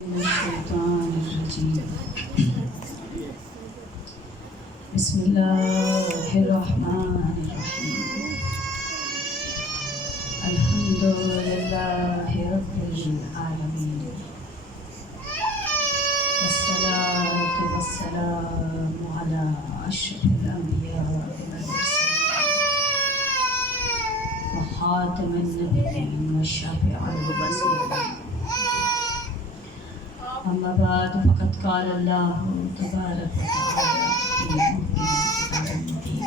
बिस्मिल्लाहिर्रहमानिर्रहीम। अल्हम्दुलिल्लाहि रब्बिल आलमीन। वस्सलातु वस्सलामु अला अशरफिल अंबिया वल मुरसलीन व खातिमिन नबिय्यीन व शफीउल मुरसलीन। अम्मा बाद फ़क़द क़ाल अल्लाहु तबारक व तआला फ़ी मुहकिमिल मुबीन।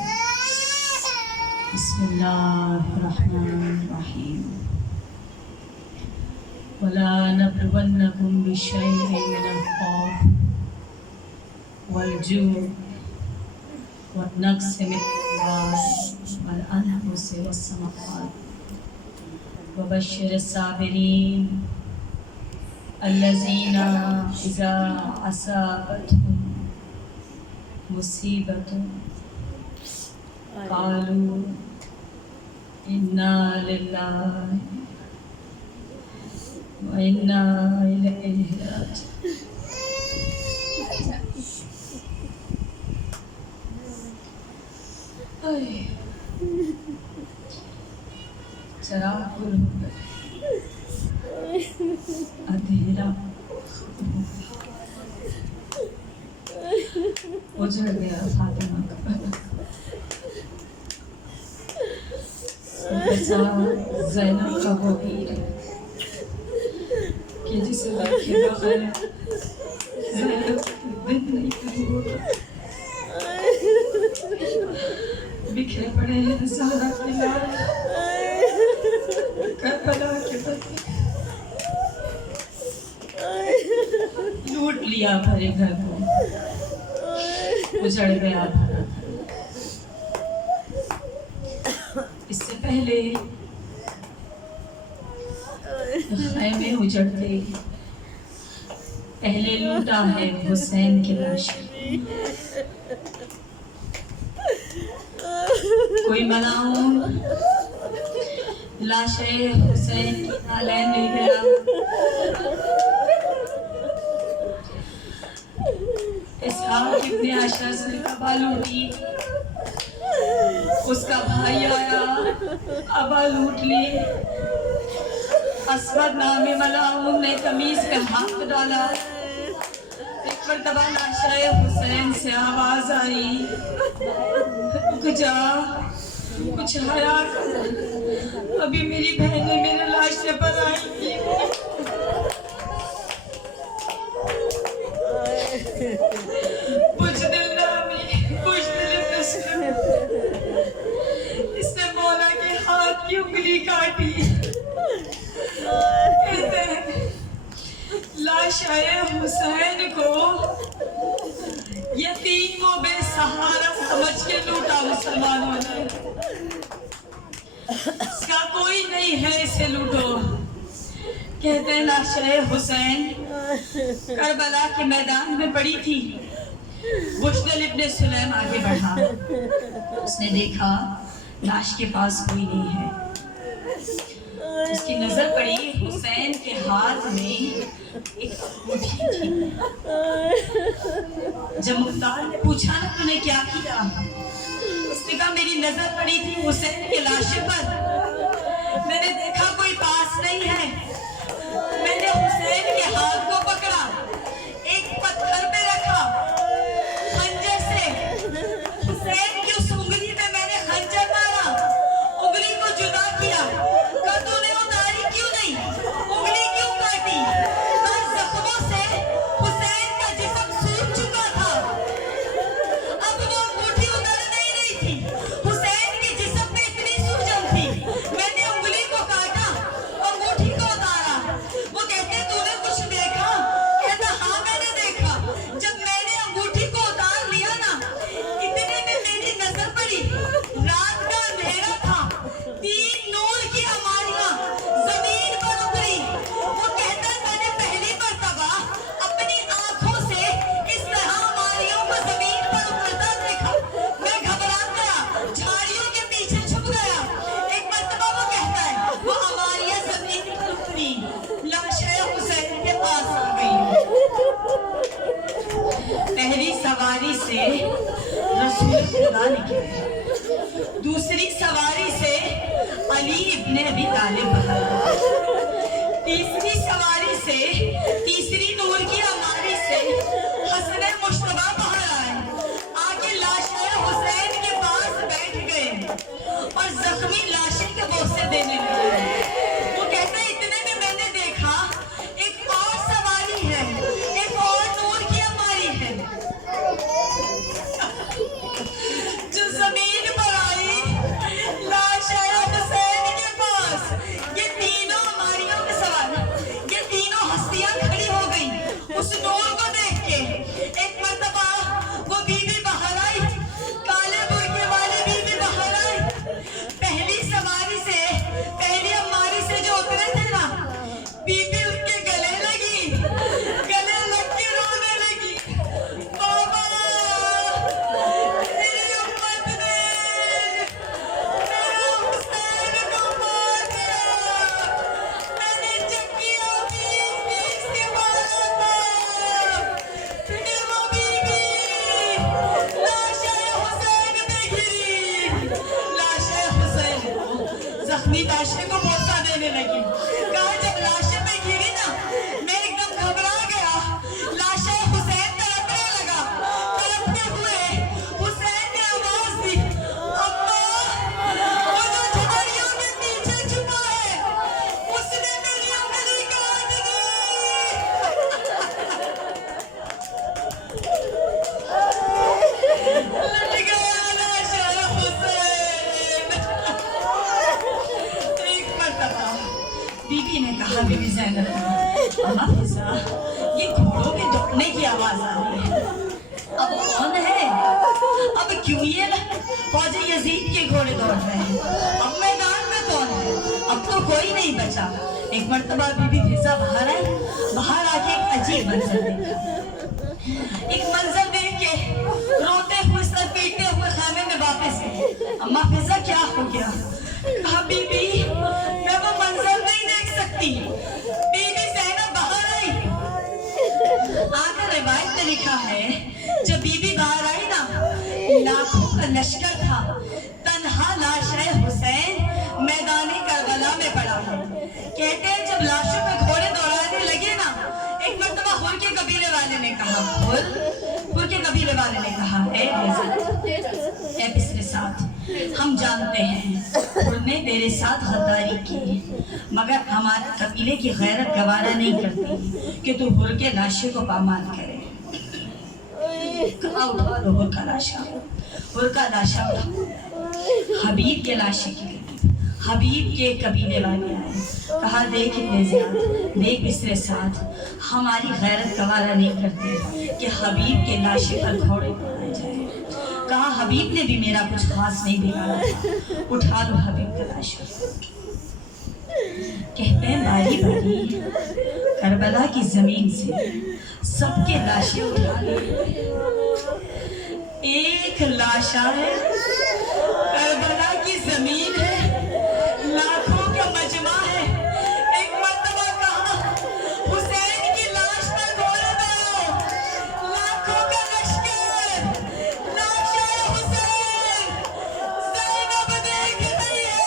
बिस्मिल्लाहिर्रहमानिर्रहीम। वला नब्लुवन्नकुम बिशैइन मिनल खौफ वल जूअ वन्नक्सि मिनल अम्वाल वल अनफुसि वस्समरात वबश्शिरिस साबिरीन अल्लज़ीना इज़ा असाबतहुम मुसीबतुन क़ालू इन्ना लिल्लाहि व इन्ना इलैहि राजिऊन। चराग गुल हो गए, अंधेरा उजड़ गया फातिमा का बचा ज़ैनब का वो वीर कि जिसे देखे बगैर ज़ैनब दिन नहीं कहीं होता। बिखरे पड़े हैं ज़हरा के लाल करबला के बदले, लूट लिया भरे घर को, उजड़ गया भरा घर। इससे पहले खैमे उजड़ते पहले लूटा है हुसैन की लाश। कोई मलाऊन लाशे हुसैन की नालैन ले गया। इसहाक इब्ने अशअस ने कबा लूटी, उसका भाई आया अबा लूट ली। असवद नामे मलाऊन ने कमीज पे हाथ डाला। एक मर्तबा लाशे हुसैन से आवाज आई, रुक जा, कुछ हया कर, अभी मेरी बहनें मेरे लाश से पर आएंगी। बुज़दिल नामी, बुज़दिल मुस्लिम, इसने मौला के हाथ की उंगली काटी। कहते हैं लाशाए हुसैन को यतीम व बेसहारा समझ के लूटा मुसलमानों ने। इसका कोई नहीं है, इसे लूटो। कहते हैं लाशाए हुसैन करबला के मैदान में पड़ी थी। बुज़दिल इब्ने सुलैम आगे बढ़ा, उसने देखा लाश के पास कोई नहीं है। उसकी नजर पड़ी हुसैन के हाथ में एक अंगूठी थी। जब मुख्तार ने पूछा ना तूने क्या किया, उसने कहा मेरी नजर पड़ी थी हुसैन के लाशे पर, मैंने देखा कोई पास नहीं है, मैंने हुसैन के हाथ को पकड़ा, एक पत्थर पे रखा, खंजर से हुसैन की उस उंगली पे मैंने खंजर मारा, उंगली को जुदा किया। कहा तूने उतारी क्यों नहीं, उंगली क्यों काटी? जख्मों से हुसैन का जिस्म सूख चुका था, अब वो अंगूठी उतर नहीं रही थी। हुसैन के जिस्म पे इतनी सूजन थी, मैंने उंगली को काटा, अंगूठी को उतारा। निकले। दूसरी सवारी से अली इब्ने अबी तालिब बाहर आए। तीसरी सवारी से, तीसरी नूर की अमारी से हसन मुश्तबा बाहर आए। आके लाशे हुसैन के पास बैठ गए और जख्मी लाशे के बोसे देने लगे। वो कहते हैं इतने में मैंने देखा एक और सवारी है, एक और नूर की अमारी है जो जमीन पर आई। लाश आया हुसैन के पास। ये तीनों अमारियों के सवार, ये तीनों हस्तियां खड़ी हो गई उस नूर को देख के। एक मर्तबा वो बीबी बाहर आई, काले बुर्के वाली बीबी बाहर आई। पहली सवारी से, पहली अमारी से जो उतरे थे ना, बीबी उनके गले लगी, गले लग के रोने लगी। बाबा, मेरी उम्मत ने मेरे हुसैन को मार दिया। मैंने चक्कियां बीस से मारा था। फिर वो बीबी लाशे हुसैन पे गिरी। लाशे हुसैन को, जख्मी लाशे को बोसा देने लगी। कहा जब लाशे पे गिरी ना, मैं एकदम घबरा गया। लाशे हुसैन तड़पने लगा। तड़पते हुए हुसैन ने आवाज दी, अम्मा, वो जो झाड़ियों के पीछे छुपा है उसने मेरी उंगली काट दी। लट गया लाशे हुसैन। एक मर्तबा बीबी ने कहा, बीबी ज़ैनब, अम्मा फिजा, ये घोड़ों के दौड़ने की आवाज आ रही है। अब कौन है? अब क्यों ये फौज यजीद के घोड़े दौड़ रहे हैं? अब मैदान में कौन है? अब तो कोई नहीं बचा। एक मर्तबा बीबी फिजा बाहर आई। बाहर आके एक अजीब मंजर देखा। एक मंजर देख के रोते हुए, सर पीटते हुए खाने में वापस आई। अम्मा फिजा, क्या हो गया? कहा, बीबी, मैं वो मंजर नहीं देख सकती। बीबी ज़ैनब बाहर आई। आकर रिवायत में लिखा है, जब बीबी बाहर आई ना, लाखों का लश्कर था, तन्हा लाशे हुसैन मैदानी करबला में पड़ा है। कहते हैं जब लाशों पे घोड़े दौड़ाने लगे ना, एक मर्तबा हुर के कबीले वाले ने कहा, हुर के कबीले वाले ने कहा, ए पिसरे साथ, हम जानते हैं हुर ने तेरे साथ गद्दारी की, मगर हमारे कबीले की गैरत गवारा नहीं करती कि तू हुर के लाशे को पामाल करे। कहा, उठा लो हुर का लाशा। हुर का लाशा उठा। हबीब के लाशे के करीब हबीब के कबीले वाले आए। कहा, देख इब्ने ज़ियाद, देख पिसरे साथ, हमारी गैरत गवारा नहीं करती कि हबीब के लाशे पर घोड़े दौड़ाए जाए। कहा, हबीब ने भी मेरा कुछ खास नहीं बिगाड़ा था, उठा लो हबीब का लाशा। कहते हैं बारी बारी करबला की जमीन से सबके लाशें उठा लिए। एक लाशा है, करबला की जमीन है, लाखों का मजमा है। एक मर्तबा कहा, हुसैन की लाश पर घोड़े दौड़ाओ। लाखों का लश्कर, लाशे हुसैन। ज़ैनब देख रही है,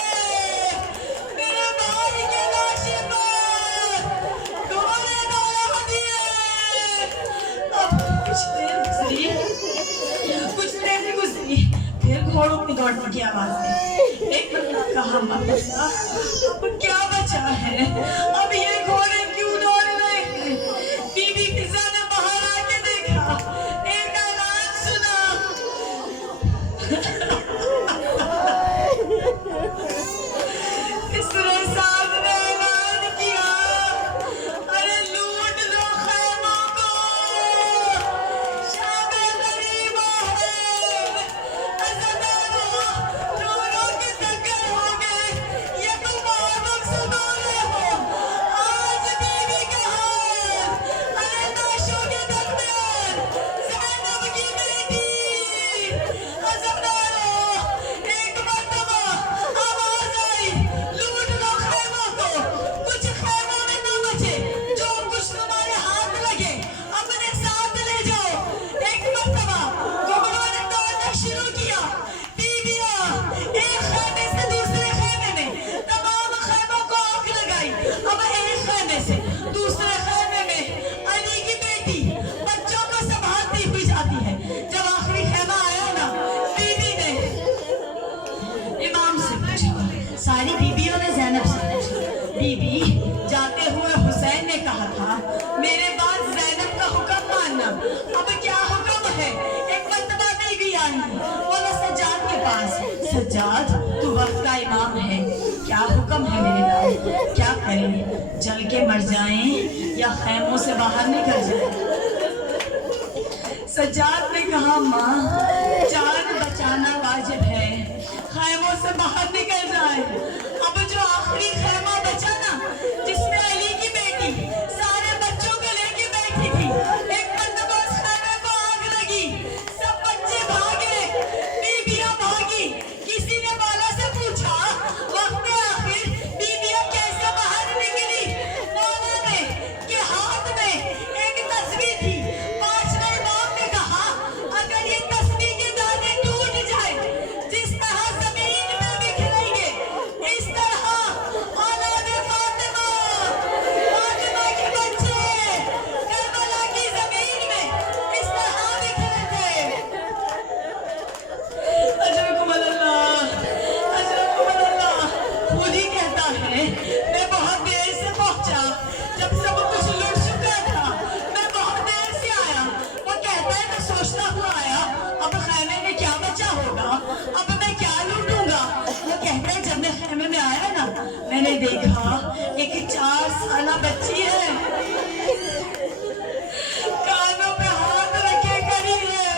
मेरे भाई की लाशे पर घोड़े दौड़ा दिए। अब कुछ देर गुजरी, फिर घोड़ों की दौड़ने की आवाज आई। एक बंदा कहा, अब क्या बचा है? अब ये घोड़े क्यों दौड़ रहे हैं? बीबी फिजा ने बाहर आके देखा, एक ऐलान सुना। इसरे साहब ने ऐलान किया, अरे लूट लो खैमों को, शाम गरीबा है, अज़दारों नूरों के टक्कर हो गए। ये तुम आदम सुनो रहे हो, पास। सज्जाद, तू वक्त का इमाम है, क्या हुक्म है मेरे नाम? क्या करें, जल के मर जाएं या खैमों से बाहर निकल जाएं? सज्जाद ने कहा, माँ, जान बचाना वाजिब है, खैमों से बाहर निकल जाए। अब जो आखिरी खैमा बचा ना, जिसमें अली की बेटी सारे बच्चों को लेके बैठी थी, एक मरतबा उस खैमे को आग लगी, सब बच्चे भागे, बीबियां भागी। किसी ने बाला से पूछा, वक्त आखिर बीबियां कैसे बाहर निकली? मौला ने के हाथ में एक तस्वीर थी। पांचवें इमाम ने कहा, अगर ये तस्वीर के दाने टूट जाए, जिस तरह जमीन में बिखरेंगे, इस तरह औलाद फातिमा, फातिमा के बच्चे करबला की जमीन में इस तरह बिखरे थे। अजरकुमुल्लाह, अजरकुमुल्लाह। खुद ही कहता है, मैं बहुत देर से पहुंचा, जब सब कुछ लुट चुका था। मैं बहुत देर से आया। वो कहता है, मैं सोचता हुआ आया, अब खैमे में क्या बचा होगा, अब मैं क्या लूटूंगा। वो कहता है, जब मैं खैमे में आया ना, मैंने देखा एक 4 साला बच्ची है, कानों पे हाथ रखे खड़ी है।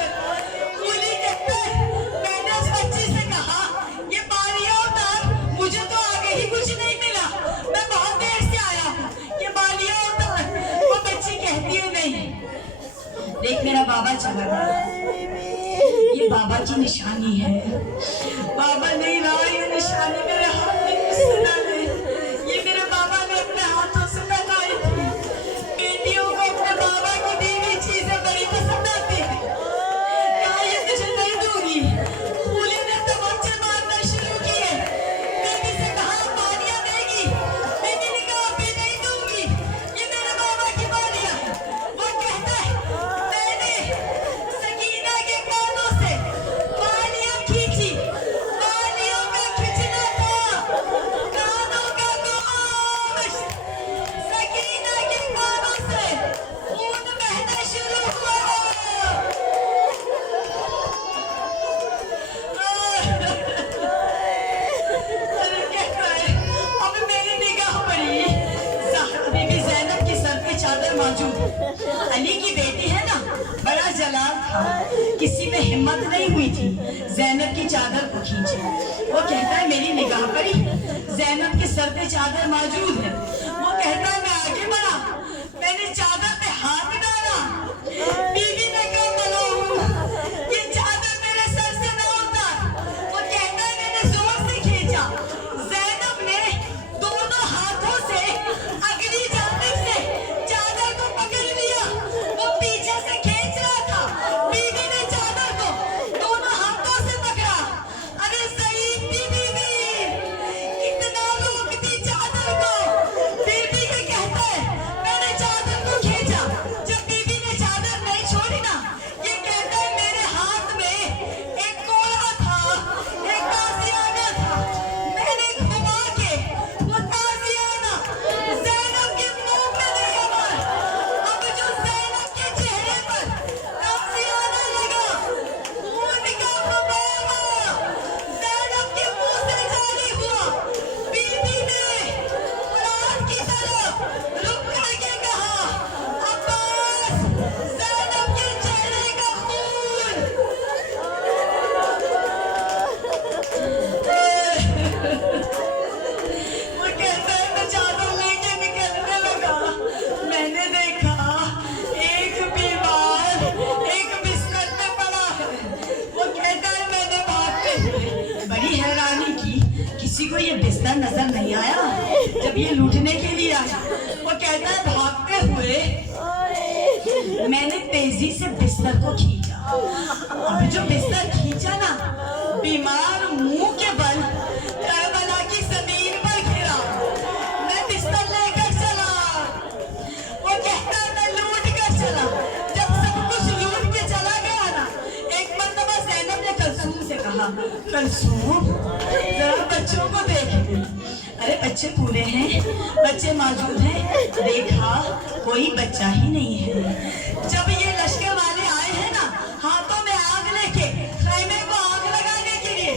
कुली कहते हैं, मैंने उस बच्ची से कहा, ये बालियां उतार, मुझे तो आगे ही कुछ नहीं मिला, मैं बहुत देर से आया हूँ, ये बालियां उतार। वो बच्ची कहती है, नहीं, देख मेरा बाबा चला गया, ये बाबा की निशानी है। बाबा नहीं रहा, ये निशानी मेरे हाथ में किसने डाली? ये मेरे बाबा ने अपने हाथों से पहनाई थी। बेटियों को अपने बाबा की दी हुई चीजें बड़ी पसंद आती है। कहा, ये तुझे नहीं दूंगी। फूली ने तमंचे मारना शुरू किए। बीबी से कहा, बालियां देगी? बीबी ने कहा, अभी नहीं दूंगी, ये मेरे बाबा की बालियां हैं। वो कहता है, मैंने सकीना के कानों से बालियां खींची, बालियों का खींचना था कानों का गोश। सकीना के कानों से खून बहना शुरू हुआ। अरे कहता है, अब मेरी निगाह पड़ी, ज़हरा बीबी ज़ैनब के सर पे चादर मौजूद। अली की बेटी है ना, बड़ा जलाल था, किसी में हिम्मत नहीं हुई थी ज़ैनब की चादर को खींचे। वो कहता है, मेरी निगाह पड़ी, ज़ैनब के सर पे चादर मौजूद है। वो कहता है, मैं आगे बढ़ा, मैंने चादर पे हाथ डाला। बीबी ने कहा, मलून, ये चादर मेरे सर से ना उतार। वो कहता है, मैंने जोर से खींचा, ज़ैनब ने दोनों हाथों से अगली जानिब से चादर को पकड़ लिया। वो पीछे से खींच रहा था, बीबी ने चादर को दोनों हाथों से पकड़ा। अरे सईद की बीबी, कितना रोकती चादर को। बीबी के कहता है, मैंने चादर को खींचा, जब बीबी ने चादर नहीं छोड़ी ना, ये कहता है, मेरे हाथ में एक कोड़ा था, एक ताजियाना था, मैंने घुमा के वो ताजियाना ज़ैनब के मुंह में लगा मारा। अब जो ज़ैनब के चेहरे पर ताजियाना लगा, खून का फव्वारा ज़ैनब के मुंह से जारी हुआ। बीबी ने मुराद की तरफ रुक करके कहा, अब्बास, ज़ैनब के चेहरे का खून। वो कहता है, मैं चादर लेके निकलने लगा, मैंने देखा एक बीमार एक बिस्तर पे पड़ा है। वो कहता है, मैंने भागते हुए बड़ी हैरानी की, किसी को ये बिस्तर नजर नहीं आया जब ये लूटने के लिए आया। वो कहता है, भागते हुए मैंने तेजी से बिस्तर को खींचा। अब जो बिस्तर खींचा ना, बीमार मुंह के बल करबला की जमीन पर गिरा। मैं बिस्तर लेकर चला। वो कहता है, मैं लूट कर चला। जब सब कुछ लूट के चला गया ना, एक मरतबा ज़ैनब ने कलसूम से कहा, कलसूम, जरा बच्चों को देख। अरे बच्चे पूरे हैं, बच्चे मौजूद हैं। देखा, कोई बच्चा ही नहीं है। जब ये लश्कर वाले आए हैं ना, हाथों में आग लेके खैमे को आग लगाने के लिए,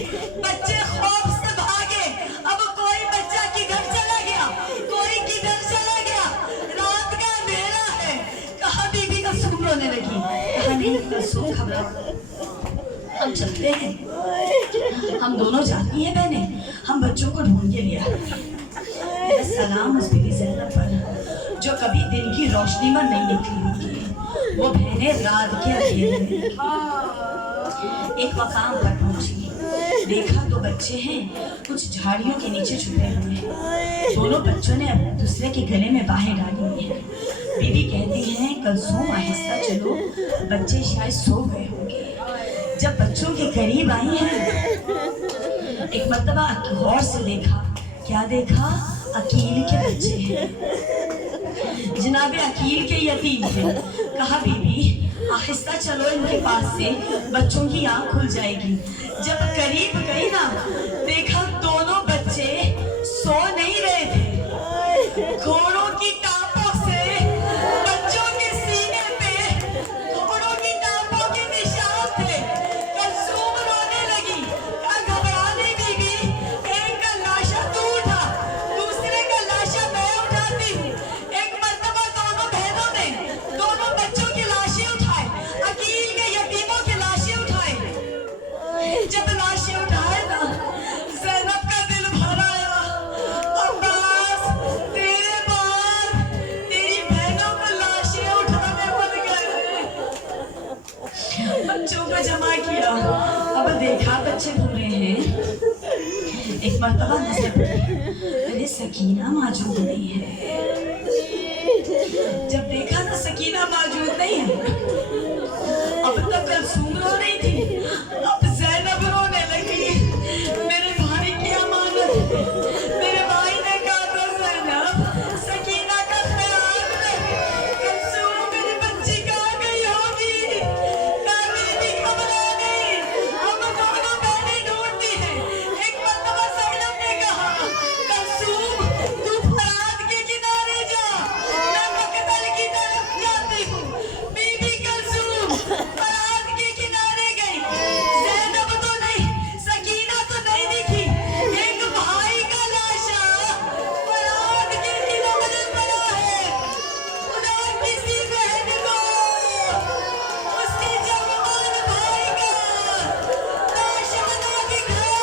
नहीं कलसूम घबराओ, हम चलते हैं, हम दोनों जाती हैं बहनें, हम बच्चों को ढूंढ के लिया। मेरा सलाम उस बीबी ज़ैनब पर जो कभी दिन की रोशनी में नहीं निकली होगी। वो बहनें रात के अंधेरे में एक मकाम पर पहुंची, देखा तो बच्चे हैं कुछ झाड़ियों के नीचे छुपे हुए हैं। दोनों बच्चों ने अपने दूसरे के गले में बाहें डाली हुई हैं। बीबी कहती हैं कलसूम आहिस्ता चलो, बच्चे शायद सो गए होंगे। जब बच्चों के करीब आई हैं, एक मर्तबा गौर से देखा, क्या देखा? अकील के बच्चे हैं, जनाबे अकील के यतीम हैं। कहा बीबी आहिस्ता चलो, इनके पास से बच्चों की आंख खुल जाएगी। जब करीब गई ना, देखा दोनों बच्चे सो नहीं रहे थे, घोड़ों की टापों से बच्चों के सीने पे घोड़ों की टापों के निशान थे। कलसूम रोने लगी, घबराने बीबी, एक का लाशा तू उठा, दूसरे का लाशा मैं उठाती हूँ। एक मर्तबा दोनों बहनों ने दोनों बच्चों की लाशें उठाए, अकील के यतीमों की लाशें उठाए। जब लाशें उठाए ना, ज़ैनब का दिल भर आया। अब्बास तेरे बाद तेरी बहनों को लाशें उठाने पड़ गए। बच्चों को जमा किया, अब देखा बच्चे पूरे हैं। एक मर्तबा नजर पड़ी, अरे सकीना मौजूद नहीं है। जब देखा ना सकीना मौजूद नहीं है, अब तक कलसूम रो रही थी, अब ज़ैनब रोने लगी। मेरे भाई की अमानत है, मेरे भाई ने कहा था ज़ैनब सकीना का ख्याल रख, कलसूम मेरी बच्ची कहाँ गई होगी? बीबी घबराने, हम दोनों बहनें ढूंढती हैं। एक मर्तबा ज़ैनब ने कहा कलसूम तू फरात के किनारे जा, मैं मकतल की तरफ जाती हूँ। बीबी कलसूम फरात के किनारे गई, ज़ैनब तो नहीं, सकीना तो नहीं दिखी। एक भाई का लाशा फरात के किनारे पड़ा है। खुदा किसी बहन को उसके जवान भाई का लाशा ना दिखाए।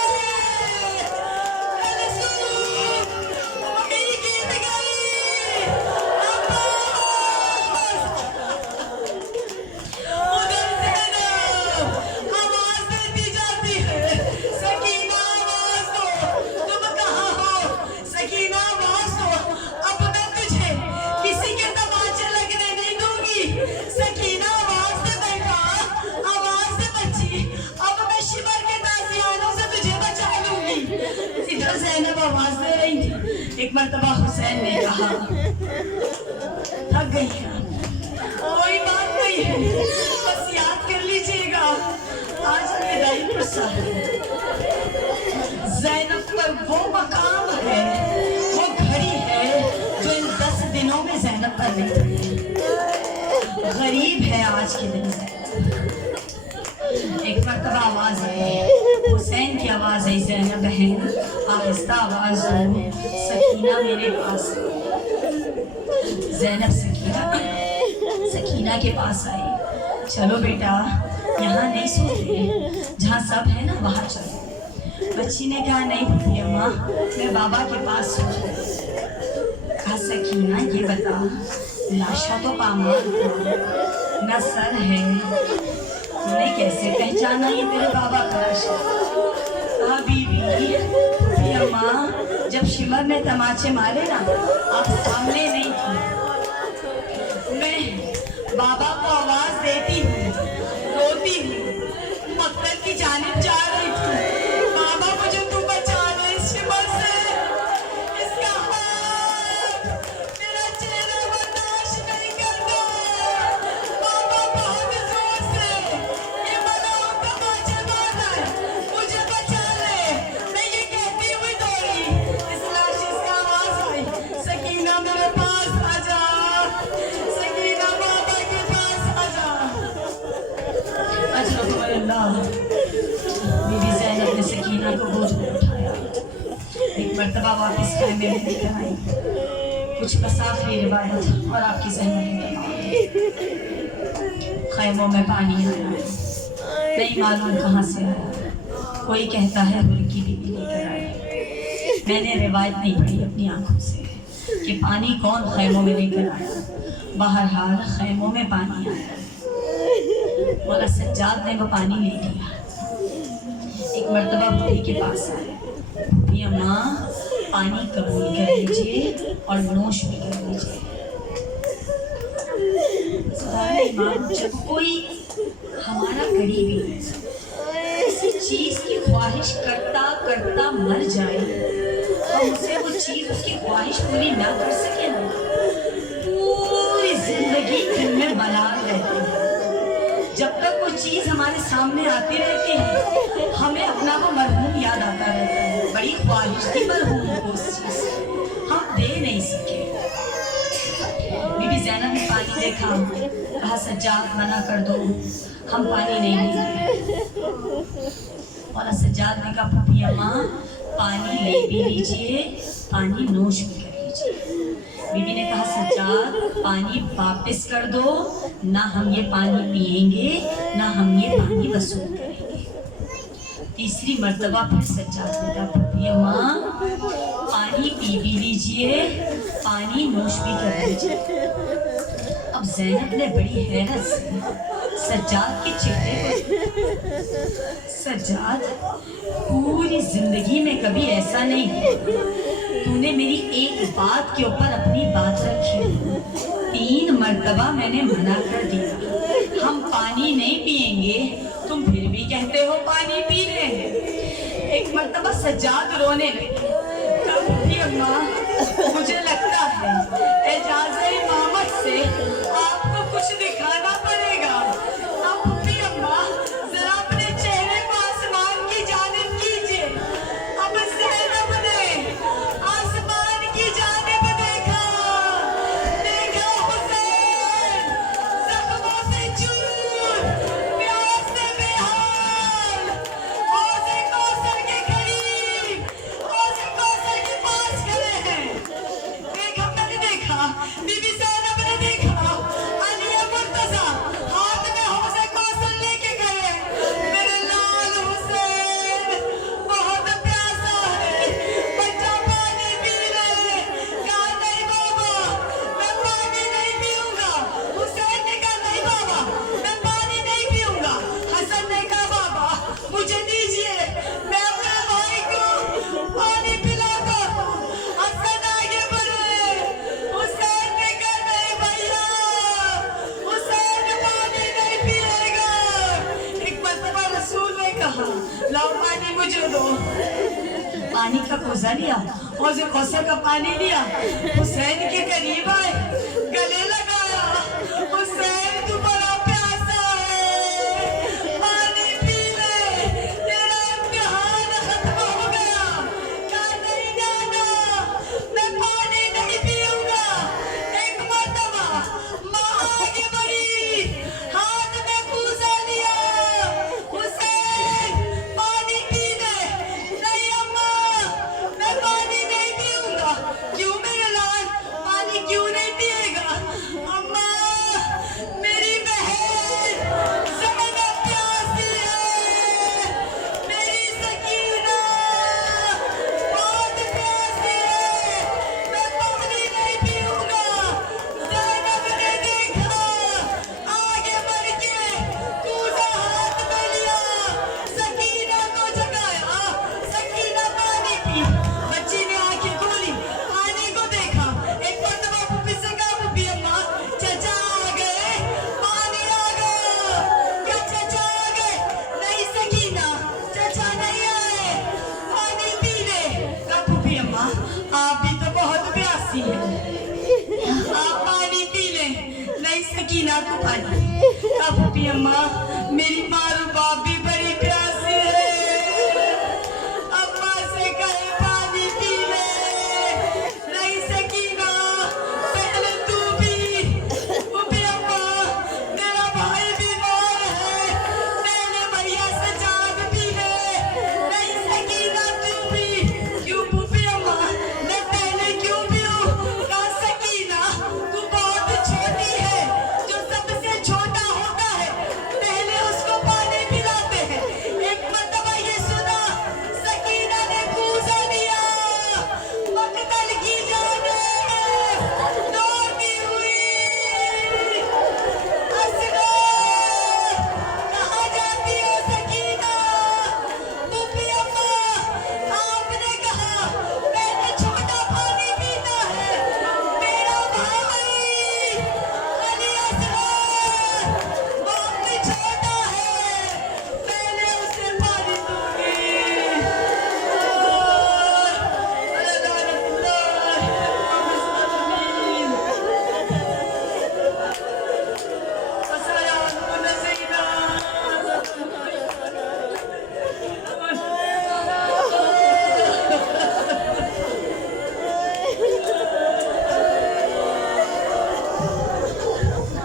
कलसूम वही गिर गई। उधर ज़ैनब आवाज़ देती जाती है, सकीना आवाज़ दो, तुम कहाँ हो? सकीना आवाज़ दो, अब मैं तुझे किसी के तमाचे लगने नहीं दूंगी। सकीना आवाज़ दे बेटा, आवाज़ दे बच्ची, अब मैं शिवर के ताज़ियानों से तुझे बचा लूंगी। इधर ज़ैनब आवाज़ दे रही थी। एक मर्तबा हुसैन ने कहा थक गई हैं, कोई बात नहीं है, बस याद कर लीजिएगा आज विदाई प्रसा है। ज़ैनब पर वो मकाम है, वो घड़ी है जो इन 10 दिनों में ज़ैनब पर नहीं थी। गरीब है आज के दिन ज़ैनब। एक मर्तबा आवाज़ है, हुसैन की आवाज़ है, ज़ैनब बहन आहिस्ता आवाज़ हो, सकीना मेरे पास। ज़ैनब सकीना के पास आई, चलो बेटा यहाँ नहीं सोते, जहाँ सब है ना वहाँ चलो। बच्ची ने कहा नहीं भूखी अम्मा, मैं बाबा के पास सो। कहा सकीना ये बता, लाशा तो पामाल न सर है, तूने कैसे पहचाना ये तेरे बाबा का लाशा? कहा बीबी अम्मा जब शिमर ने तमाचे मारे ना, आप सामने नहीं थी, मैं बाबा को आवाज देती हूँ, रोती हूँ, मक्तल की जानिब जा रही थी। बाबा मुझे तू बचा ले इस शिमर से, इसका हाथ मेरा चेहरा बर्दाश्त नहीं करता। बाबा बहुत जोर से ये बनाओ तमाचे मार रहा है, मुझे बचा ले। मैं ये कहती हुई दौड़ी, इस लाशी से आवाज आई, सकीना मेरे पास आ जा, सकीना बाबा के पास आ जा। बीबी ज़ैनब ने सकीना को गोद में उठाया, एक मर्तबा वापस खैमे में लेकर आई। कुछ बस आखिरी रिवायत और आपकी ज़हमत में खैमों में पानी आया, नहीं मालूम कहाँ से आया। कोई कहता है हुरकी बीबी लेकर आए। मैंने रिवायत नहीं पढ़ी अपनी आंखों से कि पानी कौन खैमों में लेकर आया। बहरहाल खैमों में पानी आया। मौला सज्जाद ने वो पानी ले लिया। एक मर्तबा बूढ़ी के पास आए, बूढ़ी अम्मा पानी कबूल कर लीजिए और नोश भी कर लीजिए। जब कोई हमारा करीबी किसी चीज की ख्वाहिश करता करता मर जाए, हम उसे वो चीज उसकी ख्वाहिश पूरी ना कर सके ना, पूरी जिंदगी दिल में मलाल रहती है। जब तक वो चीज हमारे सामने आती रहती है, हमें अपना वो मरहूम याद आता रहता है। बड़ी ख्वाहिश थी मरहूम को उस चीज से, हम दे नहीं सके। बीबी ज़ैनब ने पानी देखा, कहा सज्जाद मना कर दो, हम पानी नहीं लेंगे। और सज्जाद ने कहा फूफी अम्मा पानी ले भी लीजिए, पानी नोश भी कर लीजिए। बीबी ने कहा सज्जाद पानी वापस कर दो, ना हम ये पानी पिएंगे ना हम ये पानी वसूल करेंगे। तीसरी मर्तबा फिर सज्जाद ने कहा फूफी अम्मा पानी पी भी लीजिए, पानी नोश भी कर लीजिए। अब ज़ैनब ने बड़ी हैरत से सज्जाद के चेहरे को, सज्जाद पूरी जिंदगी में कभी ऐसा नहीं तूने मेरी एक बात के ऊपर अपनी बात रखी। 3 मर्तबा मैंने मना कर दिया, हम पानी नहीं पिएंगे, तुम फिर भी कहते हो पानी पी ले। एक मर्तबा सज्जाद रोने लगे। अम्मा मुझे लगता है एजाज़े इमामत से आपको कुछ दिखाना पड़ेगा। अब फूफी अम्मा जरा अपने चेहरे को आसमान की जानिब कीजिए। अब ज़ैनब ने आसमान की जानिब देखा, देखा हुसैन जख्मों से चूर, प्यास से बेहाल, हौज़े कौसर के करीब, हौज़े कौसर के पास खड़े हैं। देखा, मैंने देखा, बीबी ज़ैनब ने देखा, अली मुर्तज़ा हाथ में हौज़े कौसर लेके गए। मेरे लाल हुसैन बहुत प्यासा है, बच्चा पानी पी ले। कहा नहीं बाबा मैं पानी नहीं पीऊंगा। हुसैन ने कहा नहीं बाबा मैं पानी नहीं पीऊंगा। हसन ने कहा बाबा मुझे दीजिए, मैं अपने भाई को पानी पिलाता हूँ। हसन आगे बढ़े, हुसैन ने कहा नहीं भैया, हुसैन पानी नहीं पिएगा। एक मर्तबा रसूल ने कहा लाओ पानी मुझे दो। पानी का कोसा लिया, हौज़े कौसर का पानी लिया, हुसैन के करीब आए, गले लगाया। हुसैन तू बड़ा प्यासा है, पानी पी ले, तेरा इम्तिहान खत्म हो गया। कहा नहीं जाना, मैं पानी नहीं पीऊंगा। एक मर्तबा माँ आगे बढ़ी, हाथ में कूसा लिया, हुसैन पानी पी ले। नहीं अम्मा मैं पानी नहीं पीऊंगा। क्यों मेरे लाल, पानी क्यों नहीं पिएगा? अम्मा मेरी बहन ज़ैनब प्यासी है, मेरी सकीना बहुत प्यासी है, मैं पानी नहीं पीऊंगा। ज़ैनब ने देखा, आगे बढ़ के कूदा हाथ में लिया, सकीना को जगाया, सकीना पानी पी। बच्ची ने आंखें खोली, पानी को देखा। एक मर्तबा फूफी से कहा फूफी अम्मा चचा आ गए, पानी आ गया। क्या चचा आ गए? नहीं सकीना चचा नहीं आए, पानी पी ले। कहा फूफी अम्मा आप भी तो बहुत प्यासी हैं, आप पानी पी ले। नहीं सकीना को पानी। कहा फूफी अम्मा मेरी माँ और बाप भी